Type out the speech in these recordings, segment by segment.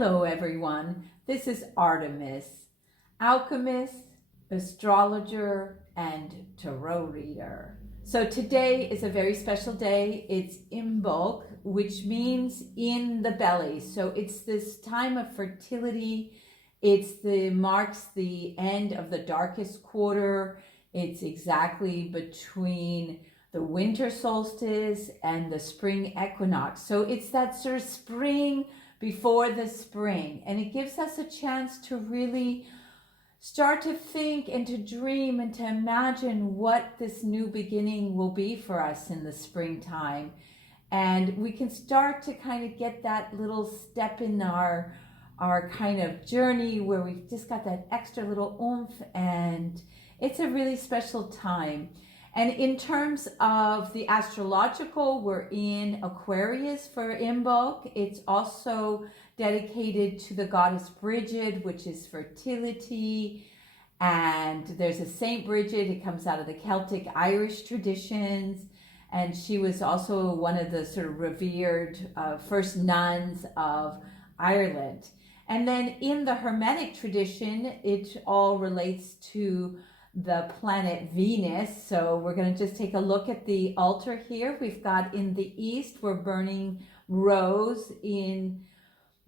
Hello everyone, this is Artemis, Alchemist, Astrologer, and Tarot Reader. So today is a very special day. It's Inbolc, which means in the belly. So it's this time of fertility. Marks the end of the darkest quarter. It's exactly between the winter solstice and the spring equinox. So it's that sort of spring before the spring, and it gives us a chance to really start to think and to dream and to imagine what this new beginning will be for us in the springtime. And we can start to kind of get that little step in our kind of journey where we've just got that extra little oomph, and it's a really special time. And in terms of the astrological, we're in Aquarius for Inbolc. It's also dedicated to the goddess Bridget, which is fertility. And there's a Saint Bridget. It comes out of the Celtic Irish traditions. And she was also one of the sort of revered first nuns of Ireland. And then in the Hermetic tradition, it all relates to the planet Venus. So we're going to just take a look at the altar here. We've got in the east, we're burning rose in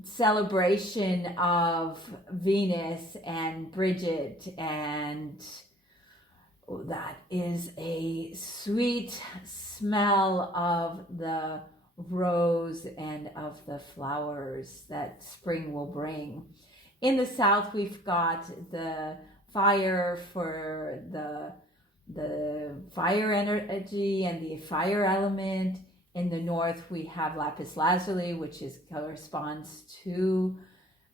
celebration of Venus and Bridget, and that is a sweet smell of the rose and of the flowers that spring will bring. In the south, we've got the fire for the fire energy and the fire element. In the north, we have lapis lazuli, which corresponds to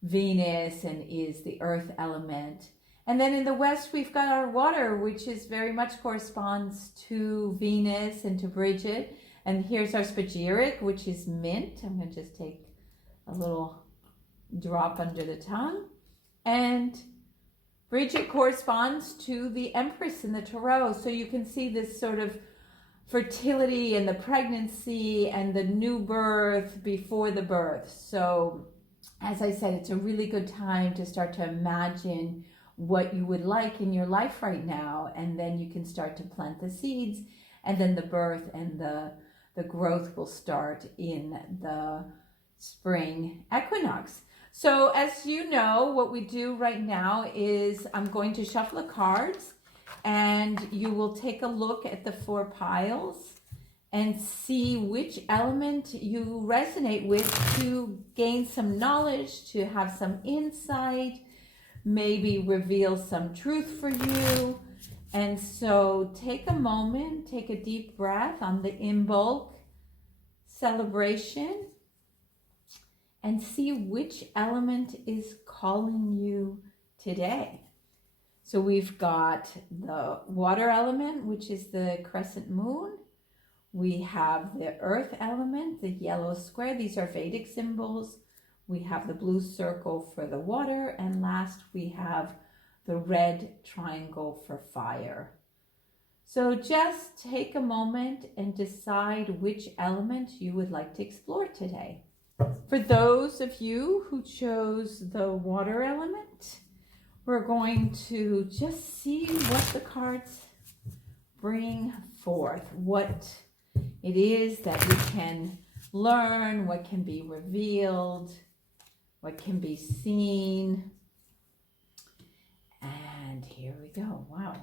Venus and is the earth element. And then in the west, we've got our water, which is very much corresponds to Venus and to Bridget. And here's our spagyric, which is mint. I'm going to just take a little drop under the tongue. And Bridget corresponds to the Empress in the Tarot. So you can see this sort of fertility and the pregnancy and the new birth before the birth. So as I said, it's a really good time to start to imagine what you would like in your life right now. And then you can start to plant the seeds, and then the birth and the growth will start in the spring equinox. So as you know, what we do right now is I'm going to shuffle the cards, and you will take a look at the 4 piles and see which element you resonate with to gain some knowledge, to have some insight, maybe reveal some truth for you. And so take a moment, take a deep breath on the Inbolc celebration, and see which element is calling you today. So we've got the water element, which is the crescent moon. We have the earth element, the yellow square. These are Vedic symbols. We have the blue circle for the water. And last, we have the red triangle for fire. So just take a moment and decide which element you would like to explore today. For those of you who chose the water element, we're going to just see what the cards bring forth, what it is that we can learn, what can be revealed, what can be seen. And here we go. Wow.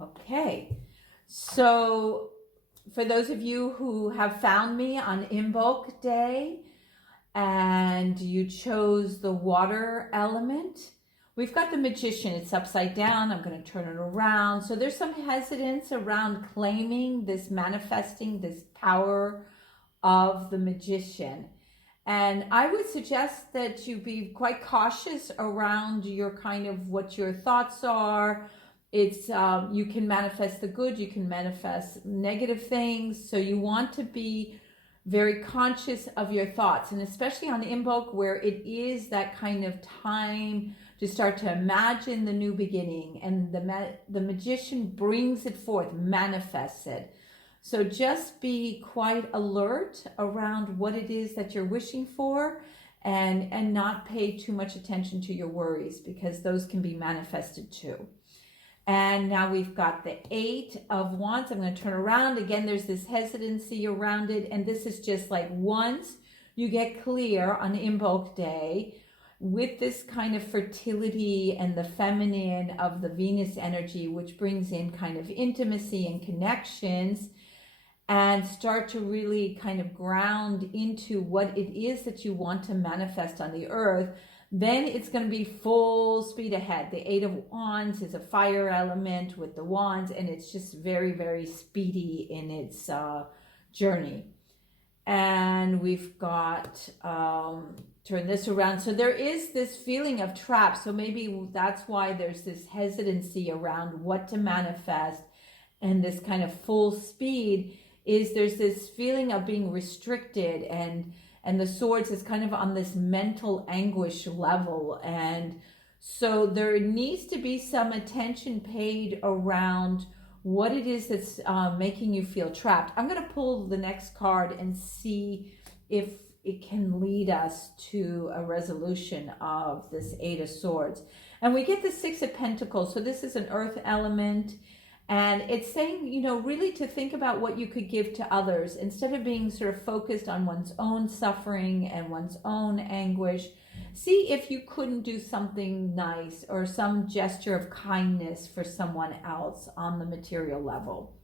Okay. So for those of you who have found me on Inbolc Day and you chose the water element, we've got the Magician. It's upside down. I'm going to turn it around. So there's some hesitance around claiming this, manifesting this power of the Magician. And I would suggest that you be quite cautious around your kind of what your thoughts are. It's you can manifest the good, you can manifest negative things. So you want to be very conscious of your thoughts, and especially on Inbolc, where it is that kind of time to start to imagine the new beginning, and the Magician brings it forth, manifests it. So just be quite alert around what it is that you're wishing for, and not pay too much attention to your worries, because those can be manifested too. And now we've got the 8 of Wands. I'm going to turn around. Again, there's this hesitancy around it. And this is just like once you get clear on IMBOLC Day with this kind of fertility and the feminine of the Venus energy, which brings in kind of intimacy and connections, and start to really kind of ground into what it is that you want to manifest on the earth, then it's going to be full speed ahead. The 8 of Wands is a fire element with the wands, and it's just very, very speedy in its journey. And we've got, turn this around. So there is this feeling of trap. So maybe that's why there's this hesitancy around what to manifest, and this kind of full speed is there's this feeling of being restricted, and the swords is kind of on this mental anguish level. And so there needs to be some attention paid around what it is that's making you feel trapped. I'm going to pull the next card and see if it can lead us to a resolution of this 8 of Swords. And we get the 6 of Pentacles. So this is an earth element. And it's saying, you know, really to think about what you could give to others instead of being sort of focused on one's own suffering and one's own anguish. See if you couldn't do something nice or some gesture of kindness for someone else on the material level.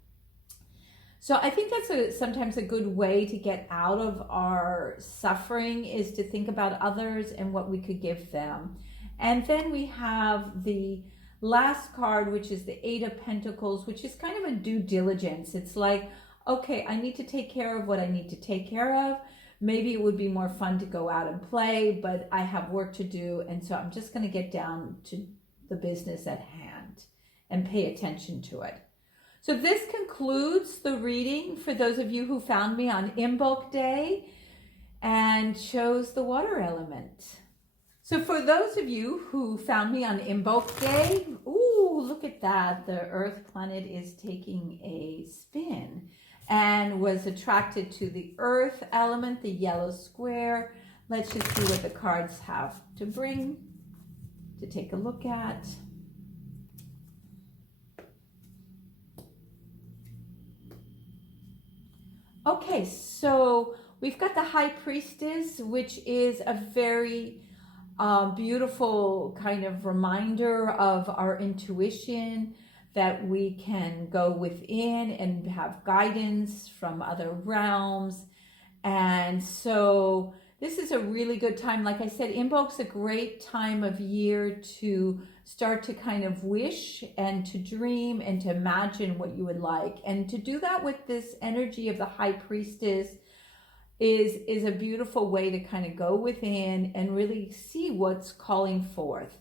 So I think that's sometimes a good way to get out of our suffering, is to think about others and what we could give them. And then we have the last card, which is the 8 of Pentacles, which is kind of a due diligence. It's like, okay, I need to take care of what I need to take care of. Maybe it would be more fun to go out and play, but I have work to do. And so I'm just going to get down to the business at hand and pay attention to it. So this concludes the reading for those of you who found me on IMBOLC Day and chose the water element. So for those of you who found me on IMBOLC Day, ooh, look at that. The Earth planet is taking a spin and was attracted to the Earth element, the yellow square. Let's just see what the cards have to bring, to take a look at. Okay, so we've got the High Priestess, which is a very beautiful kind of reminder of our intuition, that we can go within and have guidance from other realms. And so this is a really good time. Like I said, IMBOLC's a great time of year to start to kind of wish and to dream and to imagine what you would like. And to do that with this energy of the High Priestess is a beautiful way to kind of go within and really see what's calling forth.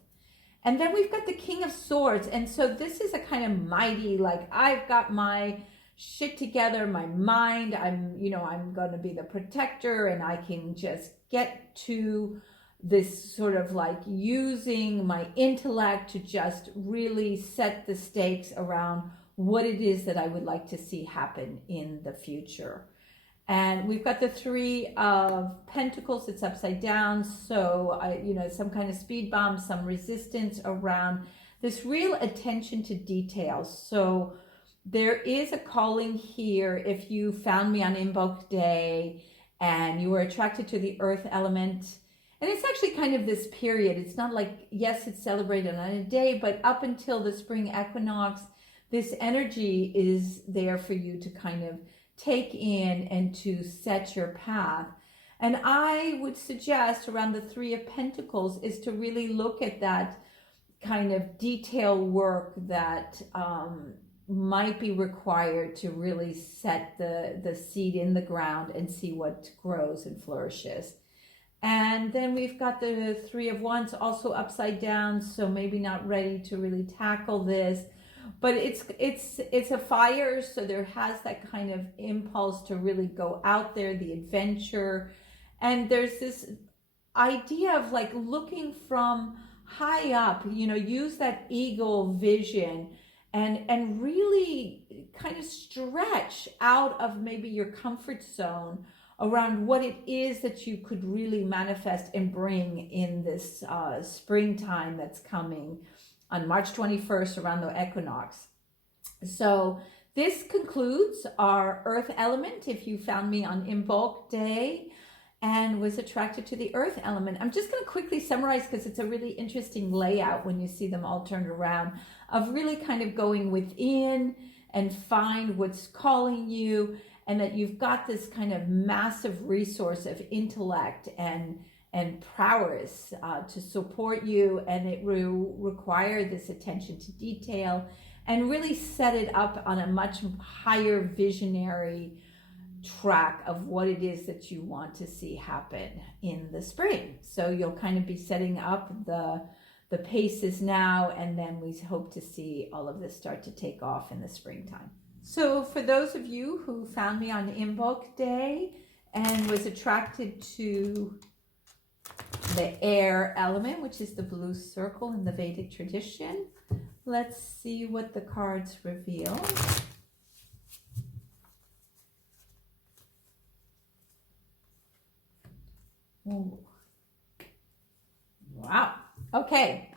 And then we've got the King of Swords. And so this is a kind of mighty, like, I've got my shit together, my mind, I'm going to be the protector, and I can just get to this sort of like using my intellect to just really set the stakes around what it is that I would like to see happen in the future. And we've got the 3 of Pentacles. It's upside down. So, some kind of speed bump, some resistance around this real attention to details. So there is a calling here. If you found me on IMBOLC Day and you were attracted to the earth element, and it's actually kind of this period. It's not like, yes, it's celebrated on a day, but up until the spring equinox, this energy is there for you to kind of take in and to set your path. And I would suggest around the 3 of Pentacles is to really look at that kind of detail work that might be required to really set the seed in the ground and see what grows and flourishes. And then we've got the 3 of Wands also upside down, so maybe not ready to really tackle this. But it's a fire, so there has that kind of impulse to really go out there, the adventure. And there's this idea of like looking from high up, use that eagle vision and really kind of stretch out of maybe your comfort zone around what it is that you could really manifest and bring in this springtime that's coming on March 21st around the equinox. So this concludes our earth element. If you found me on IMBOLC Day and was attracted to the earth element, I'm just going to quickly summarize because it's a really interesting layout when you see them all turned around, of really kind of going within and find what's calling you, and that you've got this kind of massive resource of intellect and prowess to support you, and it will require this attention to detail and really set it up on a much higher visionary track of what it is that you want to see happen in the spring. So you'll kind of be setting up the paces now, and then we hope to see all of this start to take off in the springtime. So for those of you who found me on IMBOLC Day and was attracted to the air element, which is the blue circle in the Vedic tradition, let's see what the cards reveal. Ooh. Wow. Okay.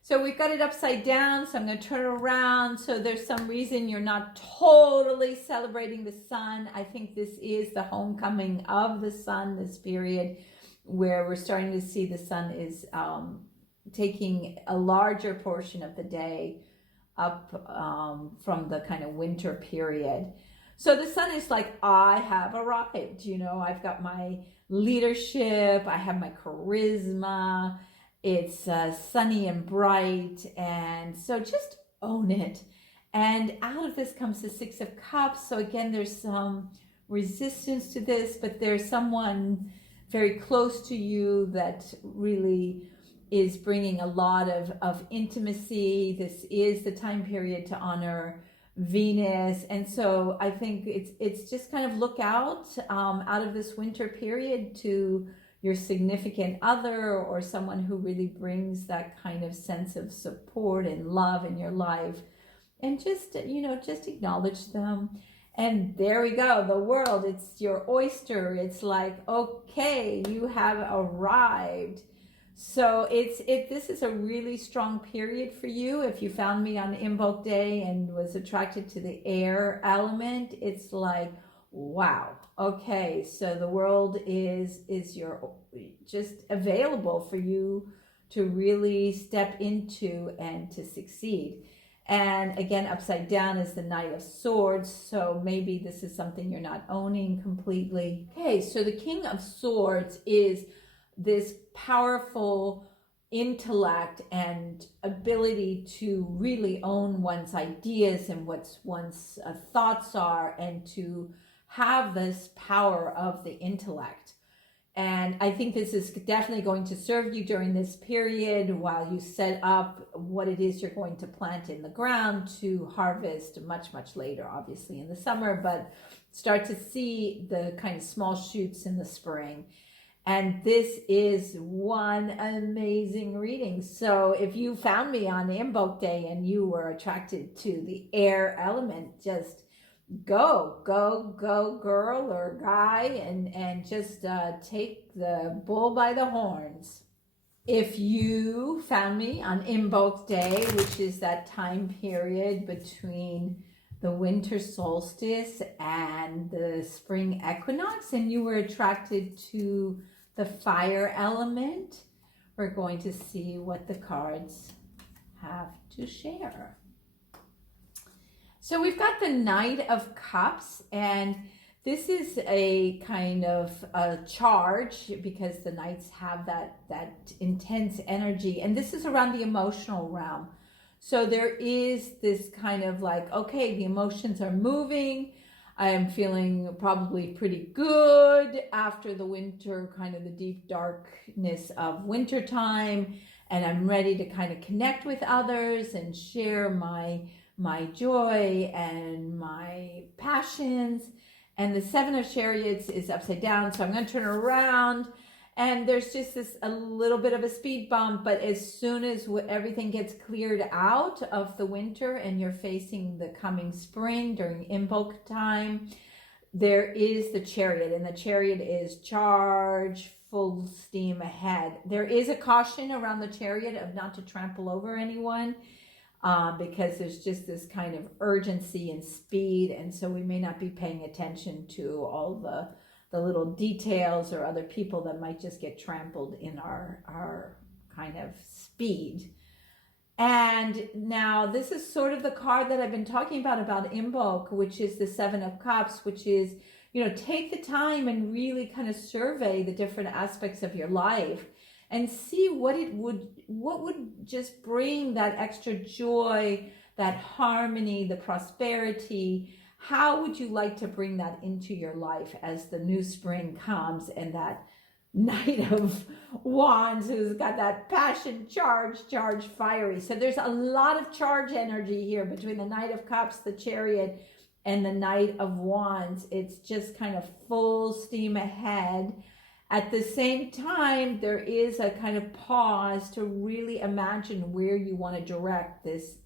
So we've got it upside down, so I'm going to turn it around. So there's some reason you're not totally celebrating the sun. I think this is the homecoming of the sun, this period where we're starting to see the sun is taking a larger portion of the day up from the kind of winter period. So the sun is like, I have arrived, you know, I've got my leadership, I have my charisma, it's sunny and bright, and so just own it. And out of this comes the Six of Cups. So again, there's some resistance to this, but there's someone very close to you that really is bringing a lot of intimacy. This is the time period to honor Venus. And so I think it's just kind of look out of this winter period to your significant other or someone who really brings that kind of sense of support and love in your life, and just, you know, just acknowledge them. And there we go, the world, it's your oyster. It's like, okay, you have arrived. So this is a really strong period for you. If you found me on IMBOLC Day and was attracted to the air element, it's like, wow, okay, so the world is just available for you to really step into and to succeed. And again, upside down is the Knight of Swords, so maybe this is something you're not owning completely. Okay, so the King of Swords is this powerful intellect and ability to really own one's ideas and what one's thoughts are, and to have this power of the intellect. And I think this is definitely going to serve you during this period while you set up what it is you're going to plant in the ground to harvest much, much later, obviously in the summer, but start to see the kind of small shoots in the spring. And this is one amazing reading. So if you found me on IMBOLC Day and you were attracted to the air element, just go girl or guy, and just take the bull by the horns. If you found me on IMBOLC Day, which is that time period between the winter solstice and the spring equinox, and you were attracted to the fire element, we're going to see what the cards have to share. So we've got the Knight of Cups, and this is a kind of a charge because the Knights have that intense energy, and this is around the emotional realm. So there is this kind of like, okay, the emotions are moving. I am feeling probably pretty good after the winter, kind of the deep darkness of winter time, and I'm ready to kind of connect with others and share my joy and my passions. And the Seven of Chariots is upside down, so I'm going to turn it around, and there's just a little bit of a speed bump. But as soon as everything gets cleared out of the winter and you're facing the coming spring during IMBOLC time, there is the Chariot, and the Chariot is charge, full steam ahead. There is a caution around the Chariot of not to trample over anyone, because there's just this kind of urgency and speed, and so we may not be paying attention to all the little details or other people that might just get trampled in our kind of speed. And now this is sort of the card that I've been talking about Inbolc, which is the Seven of Cups, which is, take the time and really kind of survey the different aspects of your life and see what would just bring that extra joy, that harmony, the prosperity. How would you like to bring that into your life as the new spring comes and that Knight of Wands who's got that passion, charge, fiery. So there's a lot of charge energy here between the Knight of Cups, the Chariot, and the Knight of Wands. It's just kind of full steam ahead. At the same time, there is a kind of pause to really imagine where you want to direct this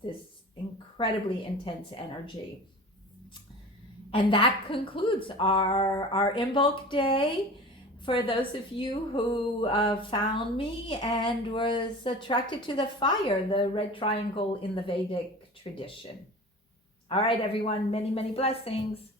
incredibly intense energy. And that concludes our Inbolc day. For those of you who found me and was attracted to the fire, the red triangle in the Vedic tradition. All right, everyone, many, many blessings.